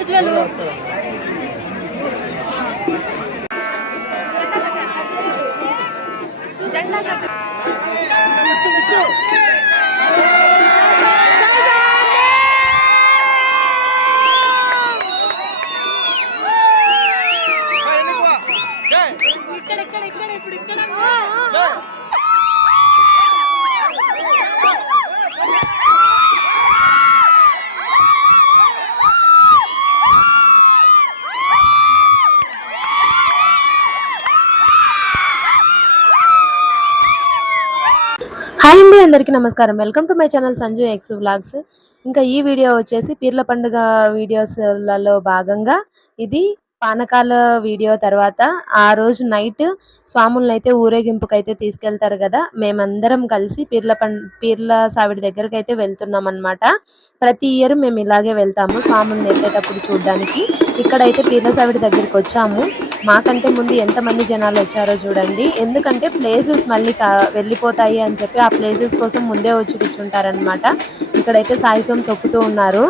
ఉజ్వలు hi అండి, అందరికీ నమస్కారం. Welcome to my channel Sanju X vlogs. ఇంకా ఈ వీడియో వచ్చేసి పీర్ల పండుగ వీడియోస్లలో భాగంగా ఇది పానకాల వీడియో. తర్వాత ఆ రోజు నైట్ స్వాములను అయితే ఊరేగింపుకి అయితే తీసుకెళ్తారు కదా, మేమందరం కలిసి పీర్ల సావిడి దగ్గరికి అయితే వెళ్తున్నాం అనమాట. ప్రతి ఇయర్ మేము ఇలాగే వెళ్తాము స్వాములను ఎత్తేటప్పుడు చూడడానికి. ఇక్కడైతే పీర్ల సావిడి దగ్గరికి వచ్చాము. మాకంటే ముందు ఎంతమంది జనాలు వచ్చారో చూడండి. ఎందుకంటే ప్లేసెస్ మళ్ళీ వెళ్ళిపోతాయి అని చెప్పి ఆ ప్లేసెస్ కోసం ముందే వచ్చి కూర్చుంటారనమాట. ఇక్కడైతే సాయిసం తొక్కుతూ ఉన్నారు.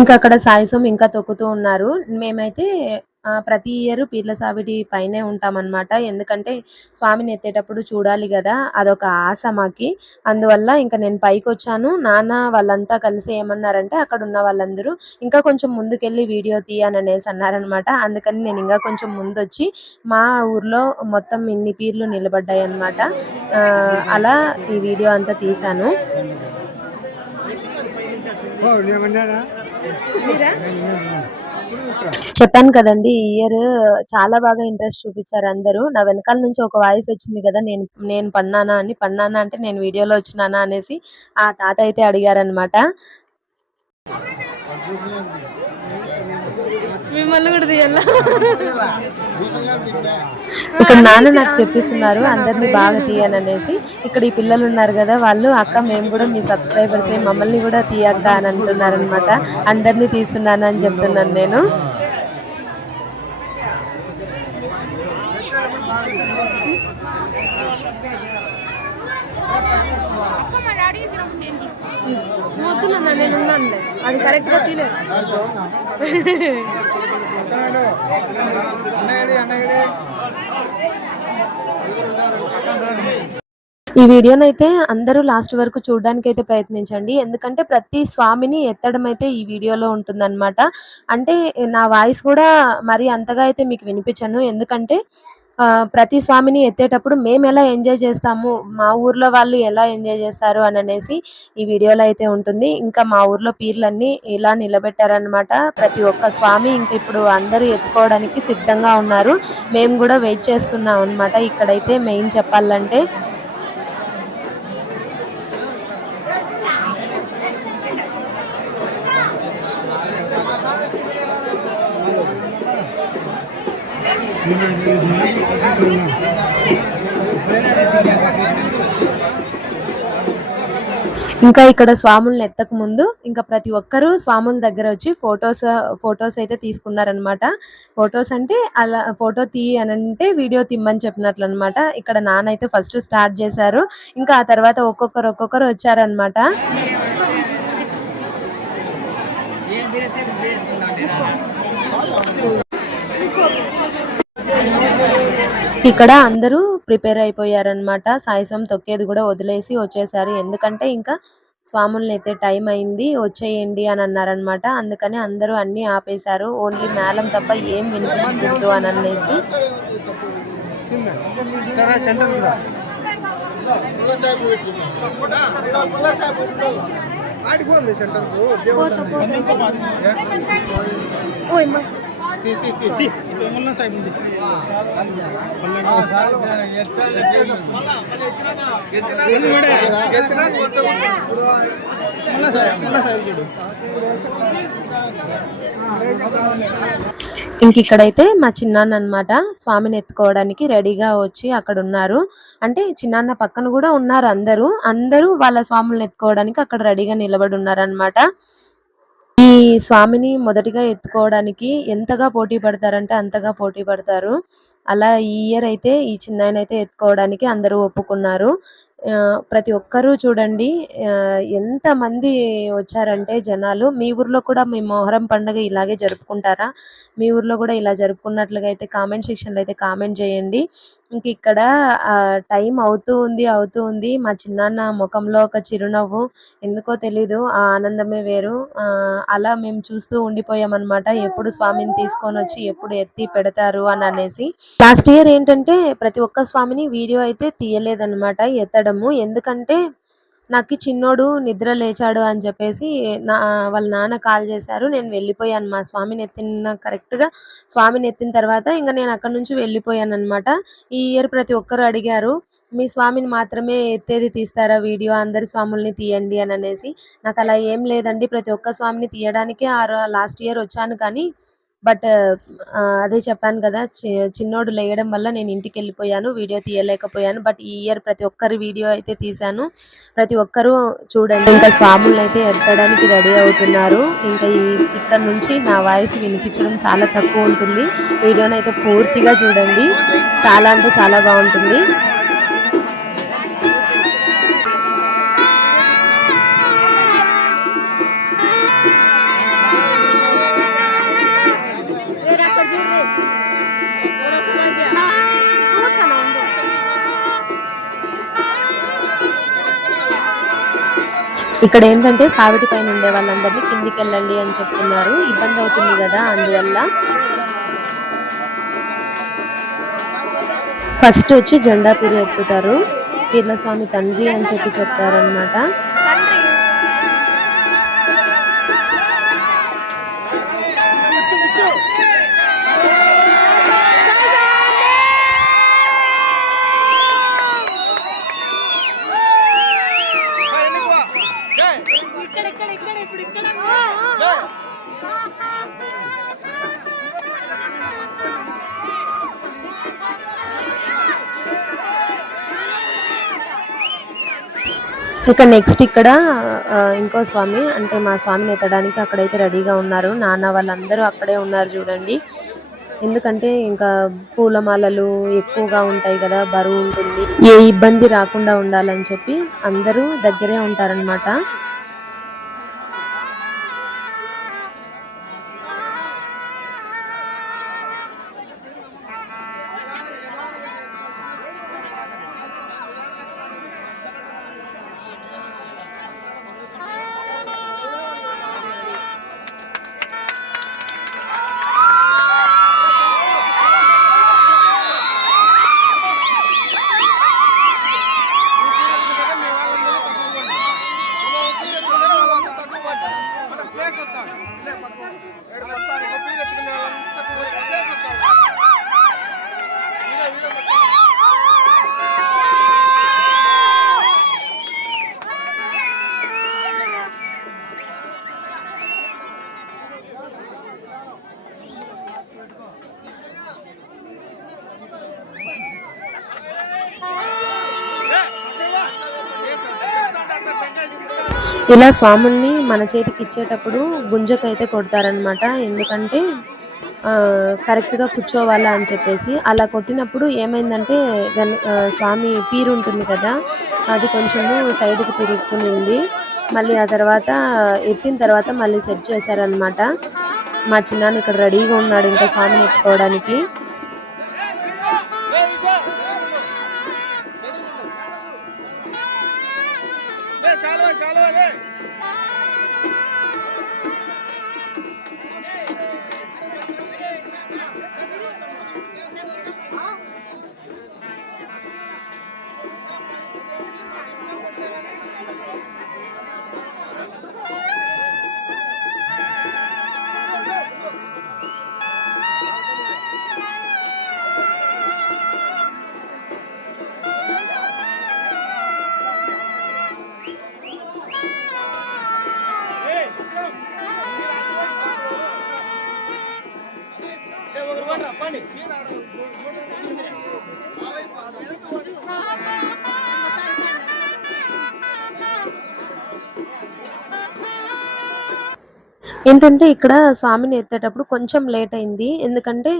ఇంకా అక్కడ సాయిసం ఇంకా తొక్కుతూ ఉన్నారు. మేమైతే ప్రతి ఇయర్ పీర్ల సావిడి పైనే ఉంటామన్నమాట. ఎందుకంటే స్వామిని ఎత్తేటప్పుడు చూడాలి కదా, అదొక ఆశ మాకి. అందువల్ల ఇంకా నేను పైకి వచ్చాను. నాన్న వాళ్ళంతా కలిసి ఏమన్నారంటే అక్కడ ఉన్న వాళ్ళందరూ ఇంకా కొంచెం ముందుకెళ్ళి వీడియో తీయననేసి అన్నారనమాట. అందుకని నేను ఇంకా కొంచెం ముందొచ్చి మా ఊర్లో మొత్తం ఇన్ని పీర్లు నిలబడ్డాయి అనమాట. అలా ఈ వీడియో అంతా తీశాను. చెప్పాను కదండి, ఈ ఇయర్ చాలా బాగా ఇంట్రెస్ట్ చూపించారు అందరూ. నా వెనకాల నుంచి ఒక వాయిస్ వచ్చింది కదా, నేను పన్నానా అంటే నేను వీడియోలో వచ్చినానా అనేసి ఆ తాత అయితే అడిగారనమాట. ఇక్కడ నాన్న నాకు చెప్పిస్తున్నారు అందరినీ బాగా తీయననేసి. ఇక్కడ ఈ పిల్లలు ఉన్నారు కదా, వాళ్ళు అక్క మేము కూడా మీ సబ్స్క్రైబర్స్ మమ్మల్ని కూడా తీయక్క అని అంటున్నారు అనమాట. అందరినీ తీస్తున్నాను అని చెప్తున్నాను నేను. నేను అది కరెక్ట్ గా తీలే. ఈ వీడియోనైతే అందరూ లాస్ట్ వరకు చూడడానికి అయితే ప్రయత్నించండి. ఎందుకంటే ప్రతి స్వామిని ఎత్తడం అయితే ఈ వీడియోలో ఉంటుందన్నమాట. అంటే నా వాయిస్ కూడా మరి అంతగా అయితే మీకు వినిపించను. ఎందుకంటే ప్రతి స్వామిని ఎత్తేటప్పుడు మేము ఎలా ఎంజాయ్ చేస్తాము, మా ఊర్లో వాళ్ళు ఎలా ఎంజాయ్ చేస్తారు అని అనేసి ఈ వీడియోలో అయితే ఉంటుంది. ఇంకా మా ఊర్లో పీర్లన్నీ ఇలా నిలబెట్టారనమాట. ప్రతి ఒక్క స్వామి ఇంకా ఇప్పుడు అందరూ ఎత్తుకోవడానికి సిద్ధంగా ఉన్నారు. మేము కూడా వెయిట్ చేస్తున్నాం అనమాట. ఇక్కడైతే మెయిన్ చెప్పాలంటే ఇంకా ఇక్కడ స్వాములను ఎత్తక ముందు ఇంకా ప్రతి ఒక్కరూ స్వాముల దగ్గర వచ్చి ఫొటోస్ అయితే తీసుకున్నారనమాట. ఫొటోస్ అంటే అలా ఫోటో తీయనంటే వీడియో తిమ్మని చెప్పినట్లు అనమాట. ఇక్కడ నాన్న అయితే ఫస్ట్ స్టార్ట్ చేశారు. ఇంకా ఆ తర్వాత ఒక్కొక్కరు వచ్చారనమాట. ఇక్కడ అందరూ ప్రిపేర్ అయిపోయారనమాట. సాయిసం తొక్కేది కూడా వదిలేసి వచ్చేసారు. ఎందుకంటే ఇంకా స్వాముల్ని అయితే టైం అయింది వచ్చేయండి అని అన్నారనమాట. అందుకని అందరూ అన్ని ఆపేశారు. ఓన్లీ మేళం తప్ప ఏం వినిపించకూడదు అని అనేసి. ఆడిపోండి సెంటర్ సైడ్ ఉంది ఇంక ఇక్కడైతే మా చిన్నాన్న అన్నమాట స్వామిని ఎత్తుకోవడానికి రెడీగా వచ్చి అక్కడ ఉన్నారు. అంటే చిన్నాన్న పక్కన కూడా ఉన్నారు అందరూ వాళ్ళ స్వాములను ఎత్తుకోవడానికి అక్కడ రెడీగా నిలబడి ఉన్నారన్నమాట. ఈ స్వామిని మొదటిగా ఎత్తుకోవడానికి ఎంతగా పోటీ పడతారంటే అంతగా పోటీ పడతారు. అలా ఈ ఇయర్ అయితే ఈ చిన్నాయనైతే ఎత్తుకోవడానికి అందరూ ఒప్పుకున్నారు. ప్రతి ఒక్కరూ చూడండి ఎంతమంది వచ్చారంటే జనాలు. మీ ఊర్లో కూడా మీ మొహరం పండుగ ఇలాగే జరుపుకుంటారా? మీ ఊర్లో కూడా ఇలా జరుపుకున్నట్లుగా అయితే కామెంట్ సెక్షన్‌లో అయితే కామెంట్ చేయండి. ఇంక ఇక్కడ టైం అవుతూ ఉంది. మా చిన్నాన్న ముఖంలో ఒక చిరునవ్వు. ఎందుకో తెలీదు. ఆ ఆనందమే వేరు. అలా మేము చూస్తూ ఉండిపోయామన్నమాట. ఎప్పుడు స్వామిని తీసుకొనొచ్చి ఎప్పుడు ఎత్తి పెడతారు అని అనేసి. లాస్ట్ ఇయర్ ఏంటంటే ప్రతి ఒక్క స్వామిని వీడియో అయితే తీయలేదన్నమాట ఎత్తడము. ఎందుకంటే నాకి చిన్నోడు నిద్ర లేచాడు అని చెప్పేసి వాళ్ళ నాన్న కాల్ చేశారు. నేను వెళ్ళిపోయాను. మా స్వామిని కరెక్ట్‌గా స్వామిని ఎత్తిన తర్వాత ఇంక నేను అక్కడి నుంచి వెళ్ళిపోయానన్నమాట. ఈ ఇయర్ ప్రతి ఒక్కరు అడిగారు. మీ స్వామిని మాత్రమే ఎత్తేది తీస్తారా వీడియో? అందరి స్వాముల్ని తీయండి అని అనేసి. నాకు అలా ఏం లేదండి. ప్రతి ఒక్క స్వామిని తీయడానికే లాస్ట్ ఇయర్ వచ్చాను కానీ బట్ అదే చెప్పాను కదా! చిన్నోడు లేయడం వల్ల నేను ఇంటికెళ్ళిపోయాను. వీడియో తీయలేకపోయాను. బట్ ఈ ఇయర్ ప్రతి ఒక్కరి వీడియో అయితే తీశాను. ప్రతి ఒక్కరూ చూడండి ఇంకా స్వాములనైతే ఎత్తడానికి రెడీ అవుతున్నారు. ఇంకా ఇక్కడ నుంచి నా వాయిస్ వినిపించడం చాలా తక్కువ ఉంటుంది. వీడియోనైతే పూర్తిగా చూడండి. చాలా అంటే చాలా బాగుంటుంది. ఇక్కడ ఏంటంటే సావిటి పైన ఉండే వాళ్ళందరినీ కిందికి వెళ్ళండి అని చెప్తున్నారు. ఇబ్బంది అవుతుంది కదా అందువల్ల. ఫస్ట్ వచ్చి జెండా పీరు ఎత్తుతారు. పీర్ల స్వామి తండ్రి అని చెప్పి చెప్తారనమాట. ఇక నెక్స్ట్ ఇక్కడ ఇంకో స్వామి అంటే మా స్వామిని ఎత్తడానికి అక్కడైతే రెడీగా ఉన్నారు. నాన్న వాళ్ళందరూ అక్కడే ఉన్నారు చూడండి. ఎందుకంటే ఇంకా పూలమాలలు ఎక్కువగా ఉంటాయి కదా, బరువు ఉంటుంది. ఏ ఇబ్బంది రాకుండా ఉండాలని చెప్పి అందరూ దగ్గరే ఉంటారనమాట. ఇలా స్వాముల్ని మన చేతికి ఇచ్చేటప్పుడు గుంజకైతే కొడతారనమాట. ఎందుకంటే కరెక్ట్‌గా కూర్చోవాలా అని చెప్పేసి. అలా కొట్టినప్పుడు ఏమైందంటే స్వామి పీరు ఉంటుంది కదా, అది కొంచెము సైడ్‌కి తిరుక్కునింది. మళ్ళీ ఆ తర్వాత ఎత్తిన తర్వాత మళ్ళీ సెట్ చేశారనమాట. మా చిన్నాన్న ఇక్కడ రెడీగా ఉన్నాడు ఇంకా స్వామిని ఎత్తుకోవడానికి. ఏంటంటే ఇక్కడ స్వామిని ఎత్తేటప్పుడు కొంచెం లేట్ అయింది. ఎందుకంటే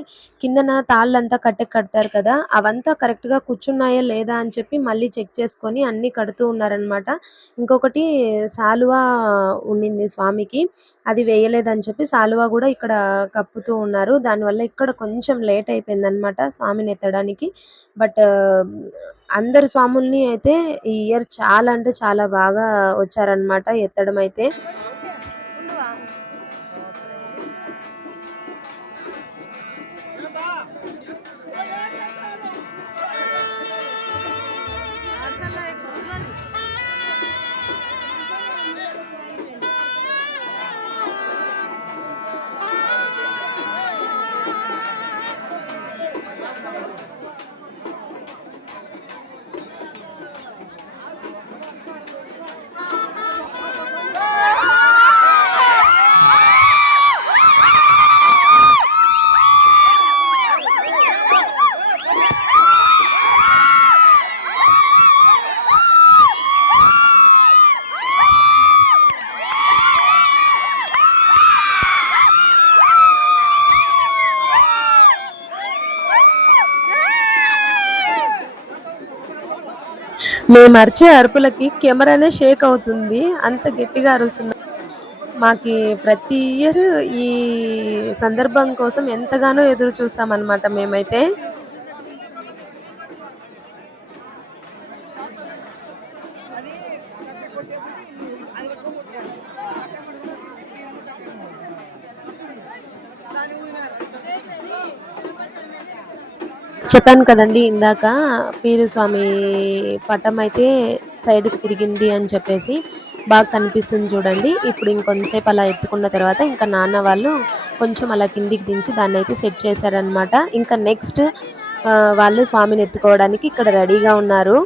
కిందన తాళ్ళంతా కట్టారు కదా! అవంతా కరెక్ట్‌గా కూర్చున్నాయా లేదా అని చెప్పి మళ్ళీ చెక్ చేసుకొని అన్నీ కడుతూ ఉన్నారనమాట. ఇంకొకటి శాలువా ఉండింది స్వామికి. అది వేయలేదని చెప్పి శాలువా గూడా ఇక్కడ కప్పుతూ ఉన్నారు. దానివల్ల ఇక్కడ కొంచెం లేట్ అయిపోయిందనమాట స్వామిని ఎత్తడానికి. బట్ అందరు స్వాముల్ని అయితే ఈ ఇయర్ చాలా అంటే చాలా బాగా వచ్చారనమాట ఎత్తడం అయితే. మేము అరిచే అరుపులకి కెమెరానే షేక్ అవుతుంది. అంత గట్టిగా అరుస్తున్నాం. మాకి ప్రతి ఇయర్ ఈ సందర్భం కోసం ఎంతగానో ఎదురు చూస్తామన్నమాట మేమైతే. చెప్పాను కదండీ ఇందాక పీరు స్వామి పటం అయితే సైడ్‌కి తిరిగింది అని చెప్పేసి. బాగా కనిపిస్తుంది చూడండి. ఇప్పుడు ఇంకొంతసేపు అలా ఎత్తుకున్న తర్వాత ఇంకా నాన్న వాళ్ళు కొంచెం అలా కిందికి దించి దాన్నయితే సెట్ చేశారనమాట. ఇంకా నెక్స్ట్ వాళ్ళు స్వామిని ఎత్తుకోవడానికి ఇక్కడ రెడీగా ఉన్నారు.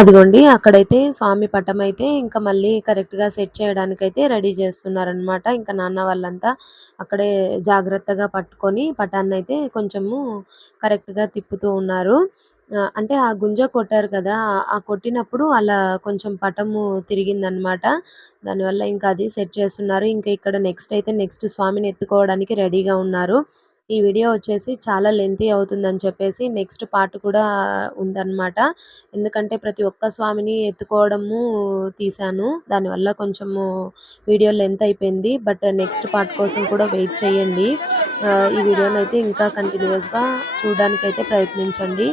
అదిగోండి అక్కడైతే స్వామి పటమైతే ఇంకా మళ్ళీ కరెక్ట్‌గా సెట్ చేయడానికైతే రెడీ చేస్తున్నారనమాట. ఇంకా నాన్న వాళ్ళంతా అక్కడే జాగ్రత్తగా పట్టుకొని పటాన్నయితే కొంచెము కరెక్ట్‌గా తిప్పుతూ ఉన్నారు. అంటే ఆ గుంజ కొట్టారు కదా! ఆ కొట్టినప్పుడు అలా కొంచెం పటము తిరిగిందనమాట. దానివల్ల ఇంకా అది సెట్ చేస్తున్నారు. ఇంకా ఇక్కడ నెక్స్ట్ స్వామిని ఎత్తుకోవడానికి రెడీగా ఉన్నారు. ఈ వీడియో వచ్చేసి చాలా లెంతీ అవుతుందని చెప్పేసి నెక్స్ట్ పార్ట్ కూడా ఉందన్నమాట. ఎందుకంటే ప్రతి ఒక్క స్వామిని ఎత్తుకోవడము తీశాను. దానివల్ల కొంచెము వీడియో లెంత్ అయిపోయింది. బట్ నెక్స్ట్ పార్ట్ కోసం కూడా వెయిట్ చేయండి. ఈ వీడియోనైతే ఇంకా కంటిన్యూయస్‌గా చూడడానికైతే ప్రయత్నించండి.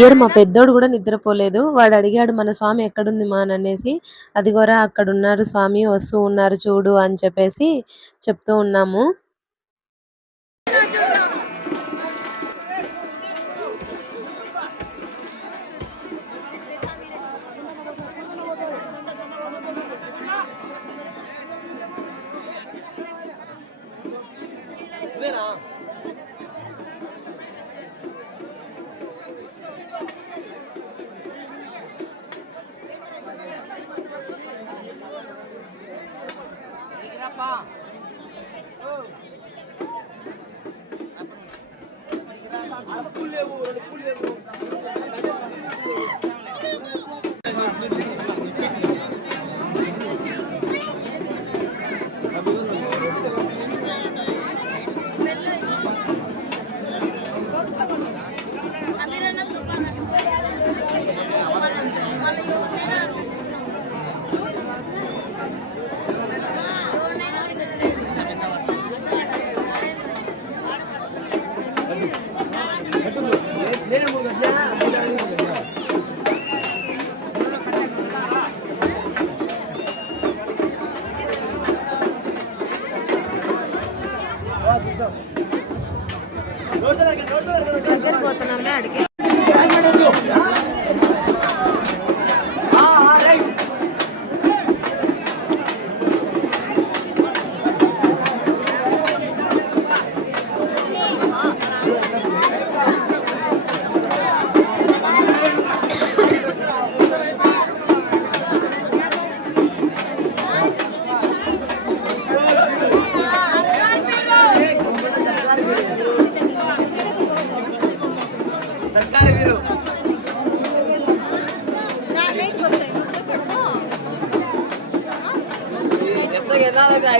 ఇయర్ మా పెద్దోడు కూడా నిద్రపోలేదు. వాడు అడిగాడు మన స్వామి ఎక్కడుంది మా అనేసి. అదిగోరా అక్కడున్నారు స్వామి వస్తూ ఉన్నారు చూడు అని చెప్పేసి చెప్తూ ఉన్నాము.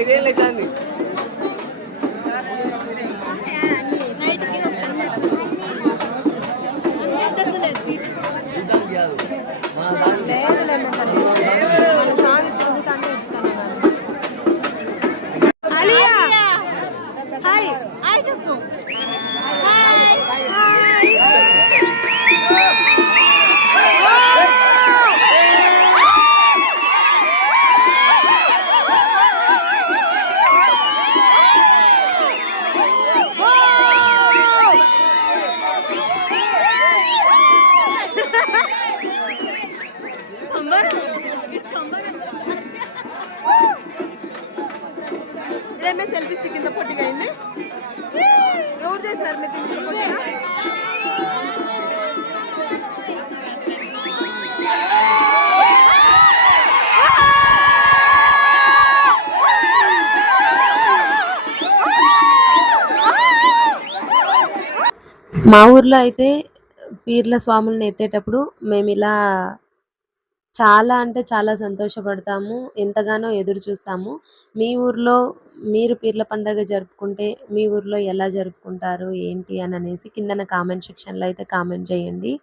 ఐదేళ్ళు అవుతుంది. చెప్పు ఇదేమే సెల్ఫీ స్టిక్ ఇంత పొట్టిగా అయింది. ఎవరు చేసినారు మీరు ఇంత పొట్టిగా? మా ఊర్లో అయితే పీర్ల స్వాములను ఎత్తేటప్పుడు మేము ఇలా చాలా అంటే చాలా సంతోషపడతాము. ఎంతగానో ఎదురు చూస్తాము. మీ ఊర్లో మీరు పీర్ల పండగ జరుపుకుంటే మీ ఊర్లో ఎలా జరుపుకుంటారు ఏంటి అని అనేసి కిందన కామెంట్ సెక్షన్‌లో అయితే కామెంట్ చేయండి.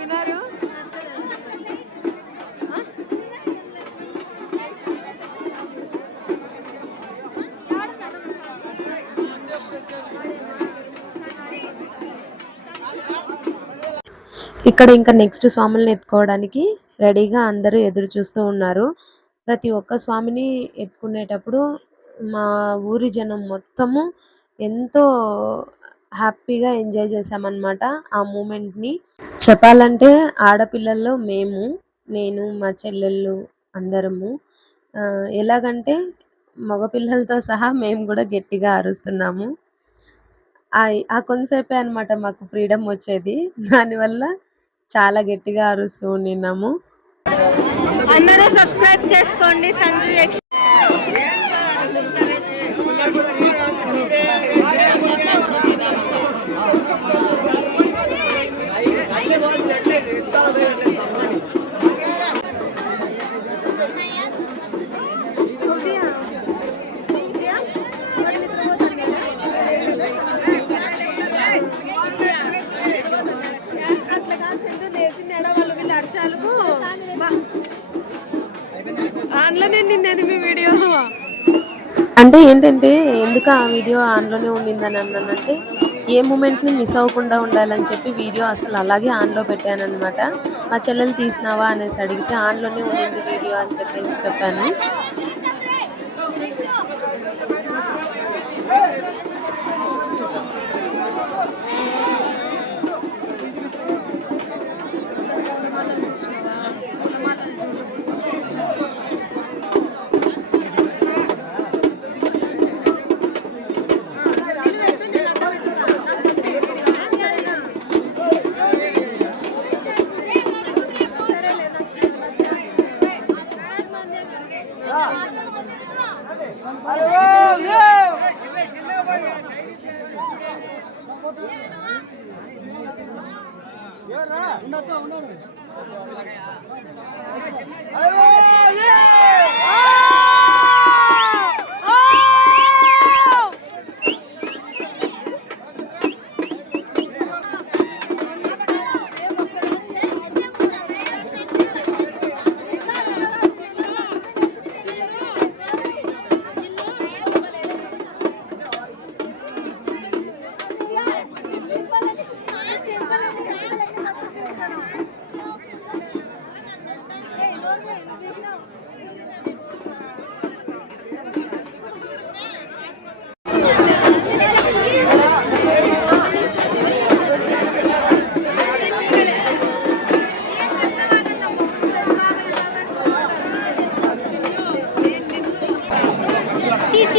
వినారు ఇక్కడ ఇంకా నెక్స్ట్ స్వాములను ఎత్తుకోవడానికి రెడీగా అందరూ ఎదురు చూస్తూ ఉన్నారు. ప్రతి ఒక్క స్వామిని ఎత్తుకునేటప్పుడు మా ఊరి జనం మొత్తము ఎంతో హ్యాపీగా ఎంజాయ్ చేశామన్నమాట ఆ మూమెంట్ని. చెప్పాలంటే ఆడపిల్లల్లో నేను మా చెల్లెళ్ళు అందరము ఎలాగంటే మగపిల్లలతో సహా మేము కూడా గట్టిగా అరుస్తున్నాము. ఆ కొంతసేపే అన్నమాట మాకు ఫ్రీడమ్ వచ్చేది. దానివల్ల చాలా గట్టిగా అరుస్తూ ఉన్నాము. అందరూ సబ్స్క్రైబ్ చేసుకోండి సంజు ఎక్స్. అంటే ఏంటంటే ఎందుకు ఆ వీడియో ఆన్లోనే ఉండిందని అన్నానంటే ఏ మూమెంట్ని మిస్ అవ్వకుండా ఉండాలని చెప్పి వీడియో అసలు అలాగే ఆన్లో పెట్టాను అనమాట. మా చెల్లెలు తీసినావా అనేసి అడిగితే ఆన్లోనే ఉండింది వీడియో అని చెప్పేసి చెప్పాను.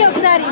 ఒకసారి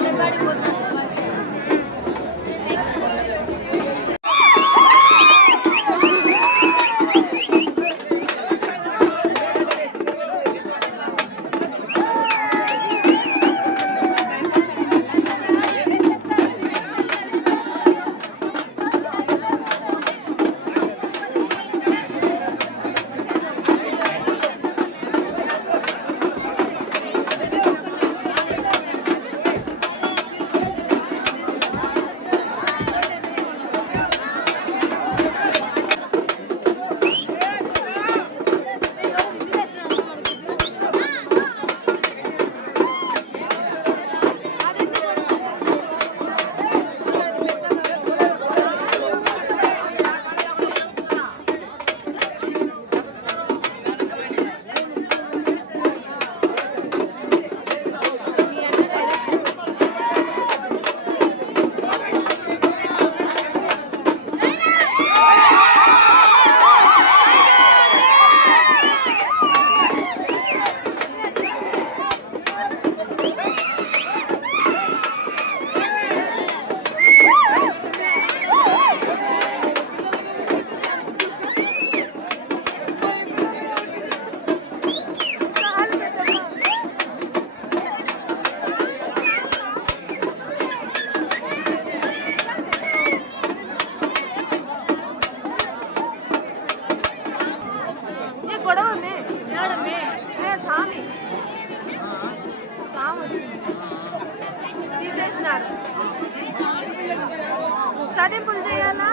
సదింపులు చేయాలా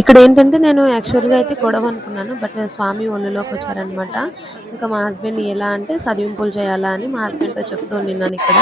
ఇక్కడ ఏంటంటే నేను యాక్చువల్గా అయితే గొడవ అనుకున్నాను, బట్ స్వామి ఒళ్ళులోకి వచ్చారనమాట. ఇంకా మా హస్బెండ్ ఎలా అంటే చదివింపులు చేయాలా అని మా హస్బెండ్తో చెప్తూ ఉన్నాను ఇక్కడ.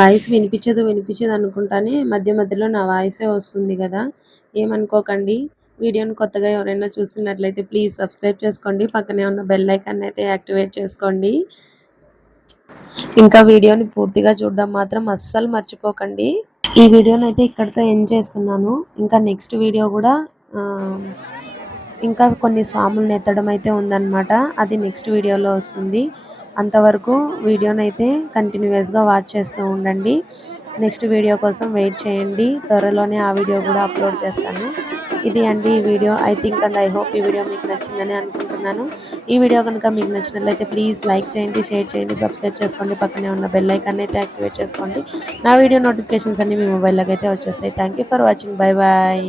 వాయిస్ వినిపించదు అనుకుంటానే మధ్య మధ్యలో నా వాయిసే వస్తుంది కదా, ఏమనుకోకండి. వీడియోని కొత్తగా ఎవరైనా చూస్తున్నట్లయితే ప్లీజ్ సబ్స్క్రైబ్ చేసుకోండి, పక్కనే ఉన్న బెల్ ఐకాన్ అయితే యాక్టివేట్ చేసుకోండి. ఇంకా వీడియోని పూర్తిగా చూడడం మాత్రం అస్సలు మర్చిపోకండి. ఈ వీడియోని అయితే ఇక్కడితో ఎండ్ చేస్తున్నాను. ఇంకా నెక్స్ట్ వీడియో కూడా ఇంకా కొన్ని స్వాములను ఎత్తడం అయితే ఉందన్నమాట. అది నెక్స్ట్ వీడియోలో వస్తుంది. అంతవరకు వీడియోనైతే కంటిన్యూస్గా వాచ్ చేస్తూ ఉండండి. నెక్స్ట్ వీడియో కోసం వెయిట్ చేయండి. త్వరలోనే ఆ వీడియో కూడా అప్లోడ్ చేస్తాను. ఇది అండి ఈ video. I think and I hope ఈ వీడియో మీకు నచ్చిందని అనుకుంటున్నాను. ఈ వీడియో కనుక మీకు నచ్చినట్లయితే ప్లీజ్ లైక్ చేయండి, షేర్ చేయండి, సబ్స్క్రైబ్ చేసుకోండి, పక్కనే ఉన్న బెల్ ఐకాన్ అయితే యాక్టివేట్ చేసుకోండి. నా వీడియో నోటిఫికేషన్స్ అన్ని మీ మొబైల్లోకి అయితే వచ్చేస్తాయి. Thank you for watching. Bye bye.